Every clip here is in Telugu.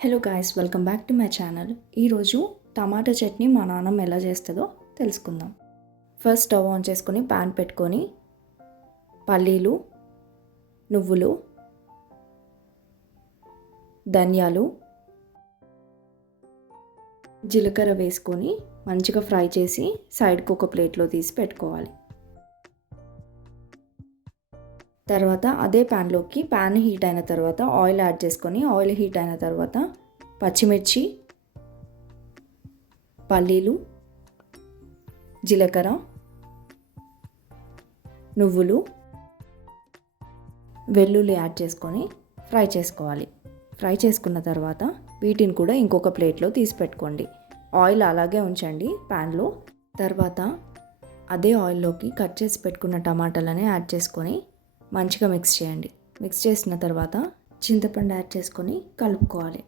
Hello guys welcome back to my channel ఈరోజు టమాటా చట్నీ మా నాన్నమ్మ ఎలా చేస్తుందో తెలుసుకుందాం. ఫస్ట్ స్టవ్ ఆన్ చేసుకొని ప్యాన్ పెట్టుకొని పల్లీలు నువ్వులు ధనియాలు జీలకర్ర వేసుకొని మంచిగా ఫ్రై చేసి సైడ్కి ఒక ప్లేట్లో తీసి పెట్టుకోవాలి. తర్వాత అదే ప్యాన్లోకి ప్యాన్ హీట్ అయిన తర్వాత ఆయిల్ యాడ్ చేసుకొని ఆయిల్ హీట్ అయిన తర్వాత పచ్చిమిర్చి పల్లీలు జీలకర్ర నువ్వులు వెల్లుల్లి యాడ్ చేసుకొని ఫ్రై చేసుకోవాలి. ఫ్రై చేసుకున్న తర్వాత వీటిని కూడా ఇంకొక ప్లేట్లో తీసి పెట్టుకోండి. ఆయిల్ అలాగే ఉంచండి ప్యాన్లో. తర్వాత అదే ఆయిల్లోకి కట్ చేసి పెట్టుకున్న టమాటాలని యాడ్ చేసుకొని మంచిగా మిక్స్ చేయండి. మిక్స్ చేసిన తర్వాత చింతపండు యాడ్ చేసుకొని కలుపుకోవాలి.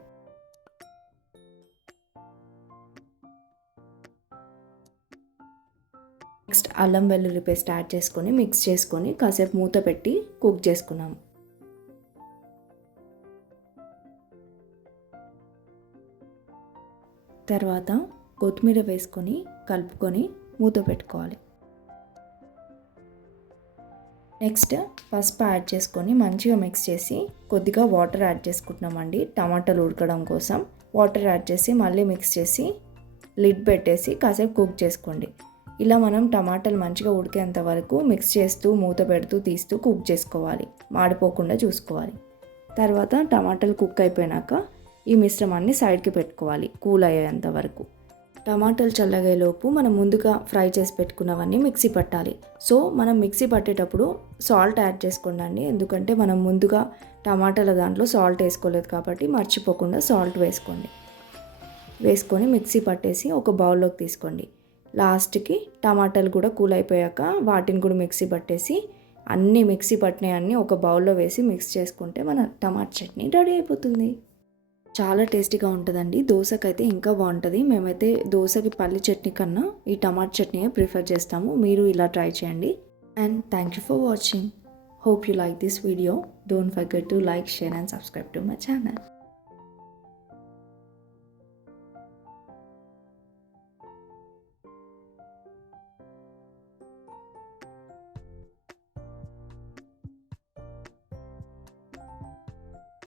నెక్స్ట్ అల్లం వెల్లుల్లి పేస్ట్ యాడ్ చేసుకొని మిక్స్ చేసుకొని కాసేపు మూత పెట్టి కుక్ చేసుకున్నాము తర్వాత కొత్తిమీర వేసుకొని కలుపుకొని మూత పెట్టుకోవాలి. నెక్స్ట్ పసుపు యాడ్ చేసుకొని మంచిగా మిక్స్ చేసి కొద్దిగా వాటర్ యాడ్ చేసుకుంటున్నామండి. టమాటాలు ఉడకడం కోసం వాటర్ యాడ్ చేసి మళ్ళీ మిక్స్ చేసి లిడ్ పెట్టేసి కాసేపు కుక్ చేసుకోండి. ఇలా మనం టమాటాలు మంచిగా ఉడికేంత వరకు మిక్స్ చేస్తూ మూత పెడుతూ తీస్తూ కుక్ చేసుకోవాలి. మాడిపోకుండా చూసుకోవాలి. తర్వాత టమాటాలు కుక్ అయిపోయినాక ఈ మిశ్రమాన్ని సైడ్కి పెట్టుకోవాలి కూల్ అయ్యేంత వరకు. టమాటాలు చల్లగేలోపు మనం ముందుగా ఫ్రై చేసి పెట్టుకున్నవన్నీ మిక్సీ పట్టాలి. సో మనం మిక్సీ పట్టేటప్పుడు సాల్ట్ యాడ్ చేసుకోండి ఎందుకంటే మనం ముందుగా టమాటాల దాంట్లో సాల్ట్ వేసుకోలేదు కాబట్టి మర్చిపోకుండా సాల్ట్ వేసుకోండి. వేసుకొని మిక్సీ పట్టేసి ఒక బౌల్లోకి తీసుకోండి. లాస్ట్కి టమాటాలు కూడా కూల్ అయిపోయాక వాటిని కూడా మిక్సీ పట్టేసి అన్నీ మిక్సీ పట్టినవన్నీ ఒక బౌల్లో వేసి మిక్స్ చేసుకుంటే మన టమాటా చట్నీ రెడీ అయిపోతుంది. చాలా టేస్టీగా ఉంటుందండి. దోశకైతే ఇంకా బాగుంటుంది. మేమైతే దోశకి పల్లి చట్నీ కన్నా ఈ టమాటా చట్నీ ప్రిఫర్ చేస్తాము. మీరు ఇలా ట్రై చేయండి. And thank you for watching. Hope you like this video. Don't forget to like share and subscribe to my channel.